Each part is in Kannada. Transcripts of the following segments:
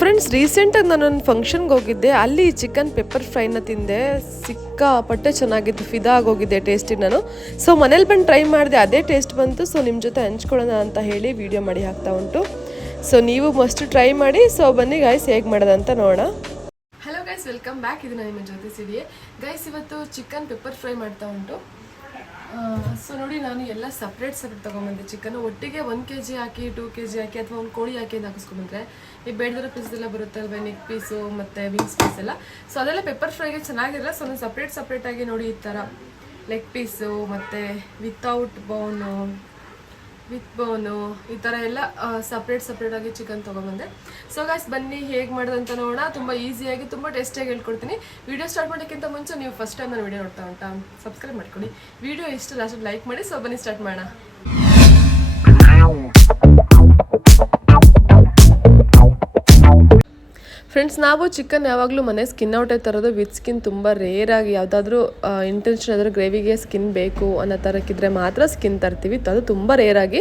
ಫ್ರೆಂಡ್ಸ್, ರೀಸೆಂಟಾಗಿ ನಾನೊಂದು ಫಂಕ್ಷನ್ಗೆ ಹೋಗಿದ್ದೆ. ಅಲ್ಲಿ ಚಿಕನ್ ಪೆಪ್ಪರ್ ಫ್ರೈನ ತಿಂದೆ. ಸಿಕ್ಕಾಪಟ್ಟೆ ಚೆನ್ನಾಗಿತ್ತು, ಫಿದಾ ಆಗೋಗಿದ್ದೆ ಟೇಸ್ಟಿಗೆ ನಾನು. ಸೊ ಮನೇಲಿ ಬಂದು ಟ್ರೈ ಮಾಡಿದೆ, ಅದೇ ಟೇಸ್ಟ್ ಬಂತು. ಸೊ ನಿಮ್ಮ ಜೊತೆ ಹಂಚ್ಕೊಳ್ಳೋಣ ಅಂತ ಹೇಳಿ ವಿಡಿಯೋ ಮಾಡಿ ಹಾಕ್ತಾ ಉಂಟು. ಸೊ ನೀವು ಮಸ್ಟ್ ಟ್ರೈ ಮಾಡಿ. ಸೊ ಬನ್ನಿ ಗೈಸ್, ಹೇಗೆ ಮಾಡೋದಂತ ನೋಡೋಣ. Hello guys, welcome back. ಇದು ನಿಮ್ಮ ಜೊತೆ ಸಿಡಿಯೇ ಗೈಸ್. ಇವತ್ತು ಚಿಕನ್ ಪೆಪ್ಪರ್ ಫ್ರೈ ಮಾಡ್ತಾ ಉಂಟು. ಸೊ ನೋಡಿ, ನಾನು ಎಲ್ಲ ಸಪ್ರೇಟ್ ತೊಗೊಂಬಂದೆ. ಚಿಕನ್ ಒಟ್ಟಿಗೆ 1 kg ಹಾಕಿ 2 kg ಹಾಕಿ ಅಥವಾ ಒಂದು ಕೋಳಿ ಹಾಕಿ ಹಾಕಿಸ್ಕೊಂಡ್ಬಂದ್ರೆ ಈ ಬೇಡದಿರೋ ಪೀಸ್ ಎಲ್ಲ ಬರುತ್ತಲ್ವ, ನೆಕ್ ಪೀಸು ಮತ್ತು ವಿಂಗ್ಸ್ ಪೀಸ್ ಎಲ್ಲ. ಸೊ ಅದೆಲ್ಲ ಪೆಪ್ಪರ್ ಫ್ರೈಗೆ ಚೆನ್ನಾಗಿರಲ್ಲ. ಸೊ ನಾನು ಸಪ್ರೇಟಾಗಿ ನೋಡಿ ಈ ಥರ ಲೆಗ್ ಪೀಸು ಮತ್ತು ವಿತೌಟ್ ಬೋನು, ವಿತ್ ಬೋನು, ಈ ಥರ ಎಲ್ಲ ಸಪ್ರೇಟಾಗಿ ಚಿಕನ್ ತೊಗೊಂಬಂದೆ. ಸೊ ಗಾಯ್ಸ್, ಬನ್ನಿ ಹೇಗೆ ಮಾಡೋದಂತ ನೋಡೋಣ. ತುಂಬ ಈಸಿಯಾಗಿ, ತುಂಬ ಟೇಸ್ಟಿಯಾಗಿ ಹೇಳ್ಕೊಡ್ತೀನಿ. ವಿಡಿಯೋ ಸ್ಟಾರ್ಟ್ ಮಾಡೋಕ್ಕಿಂತ ಮುಂಚೆ ನೀವು ಫಸ್ಟ್ ಟೈಮ್ ನಾನು ವಿಡಿಯೋ ನೋಡ್ತಾ ಉಂಟಾ, ಸಬ್ಸ್ಕ್ರೈಬ್ ಮಾಡ್ಕೊಳ್ಳಿ. ವಿಡಿಯೋ ಇಷ್ಟ ಲಾಸ್ಟ್ ಲೈಕ್ ಮಾಡಿ. ಸೊ ಬನ್ನಿ ಸ್ಟಾರ್ಟ್ ಮಾಡೋಣ. ಫ್ರೆಂಡ್ಸ್, ನಾವು ಚಿಕನ್ ಯಾವಾಗಲೂ ಮನೆ ಸ್ಕಿನ್ ಔಟೇ ತರೋದು. ವಿತ್ ಸ್ಕಿನ್ ತುಂಬ ರೇರಾಗಿ, ಯಾವುದಾದ್ರೂ ಇಂಟೆನ್ಷನ್ ಆದರೂ ಗ್ರೇವಿಗೆ ಸ್ಕಿನ್ ಬೇಕು ಅನ್ನೋ ಥರಕ್ಕಿದ್ರೆ ಮಾತ್ರ ಸ್ಕಿನ್ ತರ್ತೀವಿ. ಅದು ತುಂಬ ರೇರಾಗಿ.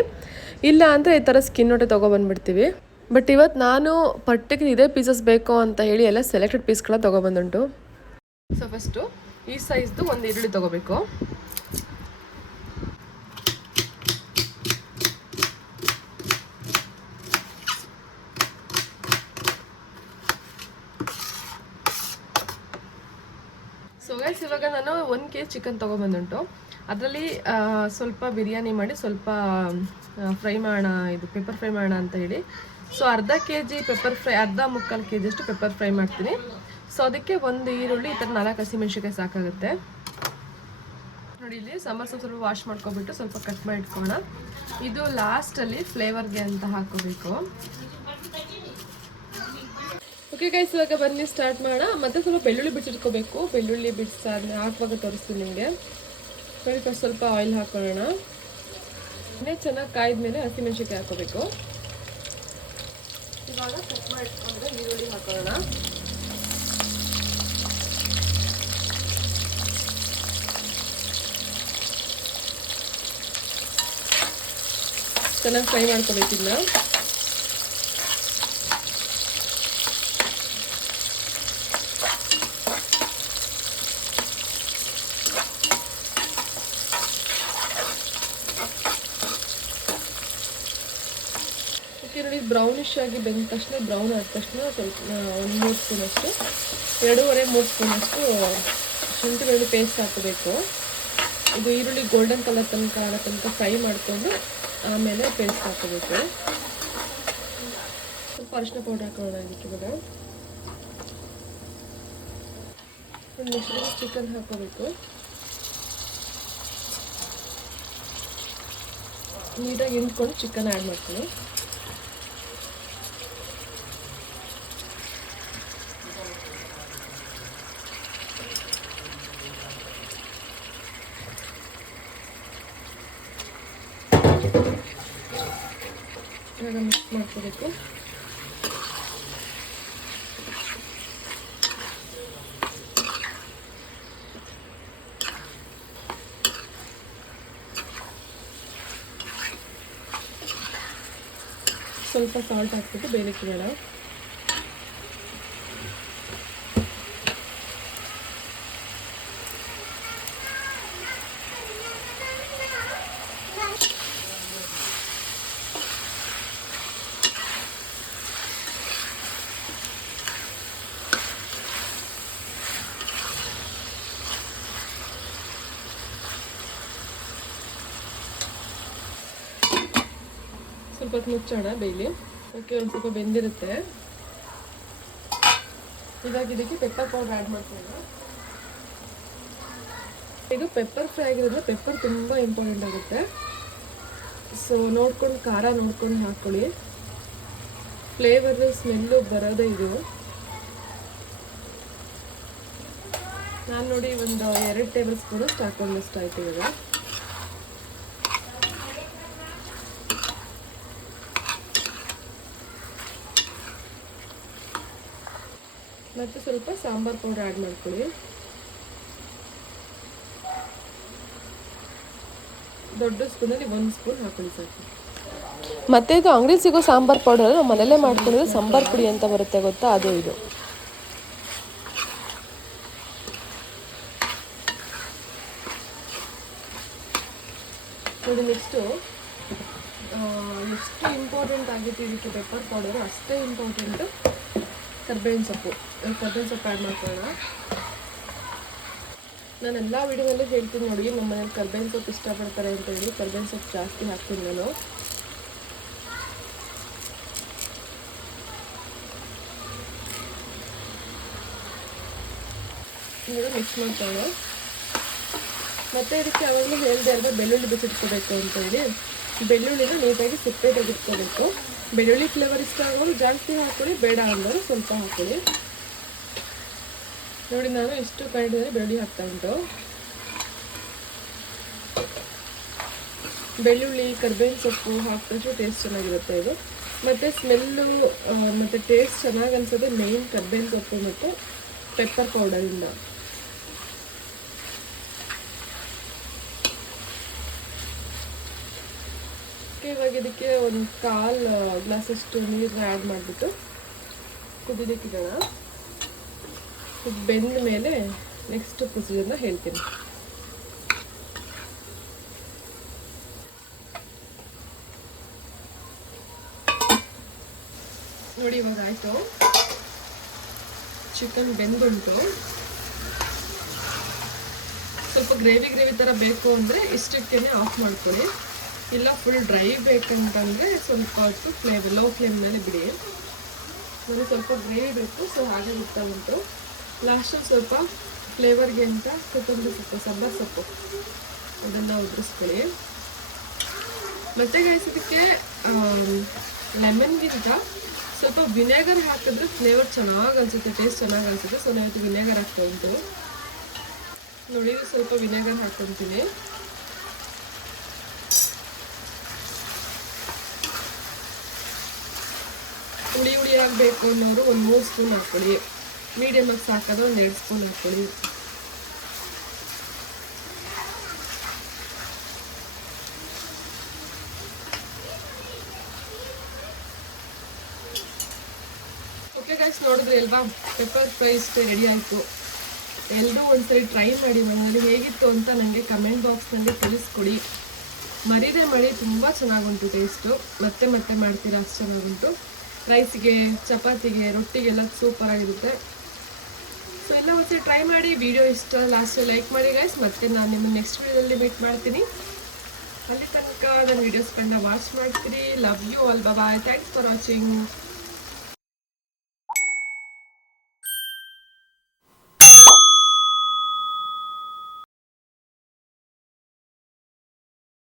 ಇಲ್ಲ ಅಂದರೆ ಈ ಥರ ಸ್ಕಿನ್ ಔಟೇ ತೊಗೊಬಂದ್ಬಿಡ್ತೀವಿ. ಬಟ್ ಇವತ್ತು ನಾನು ಪರ್ಟಿಕ್ಯುಲರ್ ಇದೇ ಪೀಸಸ್ ಬೇಕು ಅಂತ ಹೇಳಿ ಎಲ್ಲ ಸೆಲೆಕ್ಟೆಡ್ ಪೀಸ್ಗಳ ತೊಗೊಬಂದುಂಟು. ಸೊ ಫಸ್ಟು ಈ ಸೈಜ್ದು ಒಂದು ಈರುಳ್ಳಿ ತೊಗೋಬೇಕು. ಸೊ ಗೈಸ್, ಇವಾಗ ನಾನು 1 kg ಚಿಕನ್ ತೊಗೊಬಂದುಂಟು. ಅದರಲ್ಲಿ ಸ್ವಲ್ಪ ಬಿರಿಯಾನಿ ಮಾಡಿ ಸ್ವಲ್ಪ ಫ್ರೈ ಮಾಡೋಣ, ಇದು ಪೆಪ್ಪರ್ ಫ್ರೈ ಮಾಡೋಣ ಅಂತ ಹೇಳಿ. ಸೊ ಅರ್ಧ kg ಪೆಪ್ಪರ್ ಫ್ರೈ, ಅರ್ಧ ಮುಕ್ಕಾಲು kg ಅಷ್ಟು ಪೆಪ್ಪರ್ ಫ್ರೈ ಮಾಡ್ತೀನಿ. ಸೊ ಅದಕ್ಕೆ ಒಂದು ಈರುಳ್ಳಿ, ಈ ಥರ 4 ಹಸಿಮೆಣ್ಸಿನ್ಕಾಯಿ ಸಾಕಾಗುತ್ತೆ. ನೋಡಿ, ಇಲ್ಲಿ ಸಾಂಬಾರು ಸ್ವಲ್ಪ ವಾಶ್ ಮಾಡ್ಕೊಬಿಟ್ಟು ಸ್ವಲ್ಪ ಕಟ್ ಮಾಡಿ ಇಟ್ಕೊಳ್ಳೋಣ. ಇದು ಲಾಸ್ಟಲ್ಲಿ ಫ್ಲೇವರ್ಗೆ ಅಂತ ಹಾಕೋಬೇಕು. ಓಕೆ ಗೈಸ್, ಇವಾಗ ಬನ್ನಿ ಸ್ಟಾರ್ಟ್ ಮಾಡೋಣ. ಮತ್ತು ಸ್ವಲ್ಪ ಬೆಳ್ಳುಳ್ಳಿ ಬಿಡಿಸಿಟ್ಕೋಬೇಕು. ಬೆಳ್ಳುಳ್ಳಿ ಬಿಡಿಸಾದ್ಮೇಲೆ ಹಾಕುವಾಗ ತೋರಿಸ್ತೀನಿ ನಿಮಗೆ. ನೋಡಿ, ಫಸ್ಟ್ ಸ್ವಲ್ಪ ಆಯಿಲ್ ಹಾಕೊಳ್ಳೋಣ. ಇನ್ನೇ ಚೆನ್ನಾಗಿ ಕಾಯ್ದ್ಮೇಲೆ ಹಸಿಮೆಣ್ಸಿನ್ಕಾಯಿ ಹಾಕೋಬೇಕು. ಇವಾಗ ಕಟ್ ಮಾಡಿಟ್ಕೊಂಡ್ರೆ ಈರುಳ್ಳಿ ಹಾಕೊಳ್ಳೋಣ. ಚೆನ್ನಾಗಿ ಫ್ರೈ ಮಾಡ್ಕೋಬೇಕು ಇದನ್ನ. ನೋಡಿ, ಬ್ರೌನಿಶ್ ಆಗಿ ಬೆಂದ ತಕ್ಷಣ, ಬ್ರೌನ್ ಆದ ತಕ್ಷಣ ಸ್ವಲ್ಪ 1-3 ಸ್ಪೂನಷ್ಟು, 2.5-3 ಸ್ಪೂನಷ್ಟು ಶುಂಠಿ ಬೆಳ್ಳುಳ್ಳಿ ಪೇಸ್ಟ್ ಹಾಕಬೇಕು. ಇದು ಈರುಳ್ಳಿ ಗೋಲ್ಡನ್ ಕಲರ್ ತನಕ ಫ್ರೈ ಮಾಡಿಕೊಂಡು ಆಮೇಲೆ ಪೇಸ್ಟ್ ಹಾಕೋಬೇಕು. ಸ್ವಲ್ಪ ಅರಿಶಿನ ಪೌಡರ್ ಹಾಕೋಣ ಇದಕ್ಕೆ. ಇವಾಗ ನೆಕ್ಸ್ಟ್ ಚಿಕನ್ ಹಾಕೋಬೇಕು. ನೀಟಾಗಿ ಹಿಂಡ್ಕೊಂಡು ಚಿಕನ್ ಆ್ಯಡ್ ಮಾಡ್ತೀನಿ. ಇವಾಗ ಮಿಕ್ಸ್ ಮಾಡ್ಕೋಬೇಕು. ಸ್ವಲ್ಪ ಸಾಲ್ಟ್ ಹಾಕ್ಬಿಟ್ಟು ಬೇಯಿಸಿಡೋಣ. ಸ್ವಲ್ಪ ಹೊತ್ತು ಮುಚ್ಚೋಣ ಬೇಯಲಿ. ಓಕೆ, ಒಂದು ಸ್ವಲ್ಪ ಬೆಂದಿರುತ್ತೆ. ಇವಾಗ ಇದಕ್ಕೆ ಪೆಪ್ಪರ್ ಪೌಡರ್ ಆ್ಯಡ್ ಮಾಡ್ಕೊಳ್ಳೋಣ. ಇದು ಪೆಪ್ಪರ್ ಫ್ರೈ ಆಗಿರೋದ್ರೆ ಪೆಪ್ಪರ್ ತುಂಬ ಇಂಪಾರ್ಟೆಂಟ್ ಆಗುತ್ತೆ. ಸೊ ನೋಡ್ಕೊಂಡು, ಖಾರ ನೋಡ್ಕೊಂಡು ಹಾಕ್ಕೊಳ್ಳಿ. ಫ್ಲೇವರ್ ಸ್ಮೆಲ್ಲು ಬರೋದೇ ಇದು. ನಾನು ನೋಡಿ ಒಂದು 2 ಟೇಬಲ್ ಸ್ಪೂನಷ್ಟು ಹಾಕೊಂಡಷ್ಟು ಆಯ್ತು. ಇವಾಗ ಮತ್ತು ಸ್ವಲ್ಪ ಸಾಂಬಾರು ಪೌಡರ್ ಆ್ಯಡ್ ಮಾಡ್ಕೊಳ್ಳಿ. ದೊಡ್ಡ ಸ್ಪೂನಲ್ಲಿ 1 ಸ್ಪೂನ್ ಹಾಕೊಳ್ಳಿ ಸಾಕು. ಮತ್ತು ಇದು ಅಂಗಡಿ ಸಿಗೋ ಸಾಂಬಾರು ಪೌಡರ್ ನಾವು ಮನೇಲೇ ಮಾಡ್ಕೊಂಡಿದ್ರೆ ಸಾಂಬಾರು ಪುಡಿ ಅಂತ ಬರುತ್ತೆ ಗೊತ್ತಾ, ಅದು ಇದು. ನೋಡಿ ನೆಕ್ಸ್ಟು ಎಷ್ಟು ಇಂಪಾರ್ಟೆಂಟ್ ಆಗಿತ್ತು ಇದಕ್ಕೆ ಪೆಪ್ಪರ್ ಪೌಡರು, ಅಷ್ಟೇ ಇಂಪಾರ್ಟೆಂಟು ಕರ್ಬೇವಿನ ಸೊಪ್ಪು. ಕರ್ಬೇವಿನ ಸೊಪ್ಪು ಆ್ಯಡ್ ಮಾಡ್ಕೊಳ್ಳೋಣ. ನಾನು ಎಲ್ಲ ವಿಡಿಯೋದಲ್ಲೂ ಹೇಳ್ತೀನಿ ನೋಡಿ, ನಮ್ಮ ಮನೇಲಿ ಕರ್ಬೇವಿನ ಸೊಪ್ಪು ಇಷ್ಟಪಡ್ತಾರೆ ಅಂತ ಹೇಳಿ ಕರ್ಬೇವಿನ ಸೊಪ್ಪು ಜಾಸ್ತಿ ಹಾಕ್ತೀನಿ ನಾನು. ನೋಡಿ ಮಿಕ್ಸ್ ಮಾಡ್ಕೊಳ್ಳೋಣ. ಮತ್ತು ಇದಕ್ಕೆ ಯಾವಾಗಲೂ ಹೇಳಿದೆ ಅಲ್ವಾ ಬೆಳ್ಳುಳ್ಳಿ ಬಿಚ್ಚಿಟ್ಕೋಬೇಕು ಅಂತ ಹೇಳಿ, ಬೆಳ್ಳುಳ್ಳಿನ ನೀಟಾಗಿ ಸಿಪ್ಪೆ ತೆಗೆದುಕೋಬೇಕು. ಬೆಳ್ಳುಳ್ಳಿ ಫ್ಲೇವರ್ ಇಷ್ಟ ಆಗೋರು ಜಾಸ್ತಿ ಹಾಕೊಳ್ಳಿ, ಬೇಡ ಅಂದರು ಸ್ವಲ್ಪ ಹಾಕೊಳ್ಳಿ. ನೋಡಿ ನಾನು ಇಷ್ಟು ಕರಡಿದ್ರೆ ಬೆಳ್ಳುಳ್ಳಿ ಹಾಕ್ತಾ ಉಂಟು. ಬೆಳ್ಳುಳ್ಳಿ ಕರ್ಬೇವಿನ ಸೊಪ್ಪು ಹಾಕಿದ್ರೆ ಟೇಸ್ಟ್ ಚೆನ್ನಾಗಿರುತ್ತೆ ಇದು. ಮತ್ತು ಸ್ಮೆಲ್ಲು ಮತ್ತು ಟೇಸ್ಟ್ ಚೆನ್ನಾಗಿ ಅನಿಸೋದೆ ಮೇಯ್ನ್ ಕರ್ಬೇವಿನ ಸೊಪ್ಪು ಮತ್ತು ಪೆಪ್ಪರ್ ಪೌಡರಿಂದ. ಇವಾಗ ಇದಕ್ಕೆ ಒಂದು 1/4 ಗ್ಲಾಸಷ್ಟು ನೀರನ್ನ ಆ್ಯಡ್ ಮಾಡಿಬಿಟ್ಟು ಕುದಿಲಿಕ್ಕಿಡೋಣ. ಬೆಂದ ಮೇಲೆ ನೆಕ್ಸ್ಟ್ ಪ್ರೊಸೀಜರ್ನ ಹೇಳ್ತೀನಿ. ನೋಡಿ ಇವಾಗ ಆಯಿತು, ಚಿಕನ್ ಬೆಂದುಂಟು. ಸ್ವಲ್ಪ ಗ್ರೇವಿ ಥರ ಬೇಕು ಅಂದರೆ ಇಷ್ಟಕ್ಕೆ ಆಫ್ ಮಾಡ್ಕೊಳ್ಳಿ, ಇಲ್ಲ ಫುಲ್ ಡ್ರೈ ಬೇಕಂತಂದರೆ ಸ್ವಲ್ಪ ಹೊತ್ತು ಲೋ ಫ್ಲೇಮ್ನಲ್ಲಿ ಬಿಡಿ. ನನಗೆ ಸ್ವಲ್ಪ ಗ್ರೇವಿ ಬೇಕು, ಸೊ ಹಾಗೆ ಬಿಡ್ತಾ ಉಂಟು. ಲಾಸ್ಟಲ್ಲಿ ಸ್ವಲ್ಪ ಫ್ಲೇವರ್ಗೆ ಅಂತ ಕೊತ್ತಂಬರಿ ಸೊಪ್ಪು, ಸಾಂಬಾರು ಸೊಪ್ಪು ಅದನ್ನು ಉದುರಿಸ್ಕೊಳ್ಳಿ. ಮತ್ತು ಇದಕ್ಕೆ ಲೆಮನ್ಗಿಂತ ಸ್ವಲ್ಪ ವಿನೆಗರ್ ಹಾಕಿದ್ರೆ ಫ್ಲೇವರ್ ಚೆನ್ನಾಗಿ ಅನಿಸುತ್ತೆ, ಟೇಸ್ಟ್ ಚೆನ್ನಾಗಿ ಅನಿಸುತ್ತೆ. ಸೊ ನಾವಿತ್ತು ವಿನೆಗರ್ ಹಾಕ್ತಾ ಉಂಟು. ನೋಡಿ ಸ್ವಲ್ಪ ವಿನೆಗರ್ ಹಾಕ್ಕೊತೀನಿ. ಹುಳಿ ಆಗಬೇಕು ಅನ್ನೋರು ಒಂದು 3 ಸ್ಪೂನ್ ಹಾಕ್ಕೊಳ್ಳಿ, ಮೀಡಿಯಮಾಗಿ ಸಾಕಾದ್ರೆ ಒಂದು 2 ಸ್ಪೂನ್ ಹಾಕ್ಕೊಳ್ಳಿ. ಓಕೆ ಗೈಸ್, ನೋಡಿದ್ರಿ ಅಲ್ವಾ, ಪೆಪ್ಪರ್ ಫ್ರೈ ಇಷ್ಟೇ ರೆಡಿ ಆಯಿತು. ಎಲ್ಲರೂ ಒಂದ್ಸರಿ ಟ್ರೈ ಮಾಡಿ ಮನೆಯಲ್ಲಿ ಹೇಗಿತ್ತು ಅಂತ ನನಗೆ ಕಮೆಂಟ್ ಬಾಕ್ಸ್ನಲ್ಲಿ ತಿಳಿಸ್ಕೊಡಿ. ಮರಿದೇ ಮಾಡಿ, ತುಂಬ ಚೆನ್ನಾಗುಂಟು ಟೇಸ್ಟು. ಮತ್ತೆ ಮತ್ತೆ ಮಾಡ್ತೀರಾ, ಅಷ್ಟು ಚೆನ್ನಾಗುಂಟು. ರೈಸಿಗೆ, ಚಪಾತಿಗೆ, ರೊಟ್ಟಿಗೆಲ್ಲ ಸೂಪರಾಗಿರುತ್ತೆ. ಸೊ ಎಲ್ಲ ಒಂದ್ಸರಿ ಟ್ರೈ ಮಾಡಿ. ವಿಡಿಯೋ ಇಷ್ಟ ಲಾಸ್ಟ್ ಲೈಕ್ ಮಾಡಿ ಗೈಸ್. ಮತ್ತೆ ನಾನು ನಿಮ್ಮನ್ನು ನೆಕ್ಸ್ಟ್ ವಿಡಿಯೋದಲ್ಲಿ ಮೀಟ್ ಮಾಡ್ತೀನಿ. ಅಲ್ಲಿ ತನಕ ನನ್ನ ವಿಡಿಯೋಸ್ಗಳನ್ನ ವಾಚ್ ಮಾಡ್ತೀರಿ. Love you all, bye. Thanks for watching.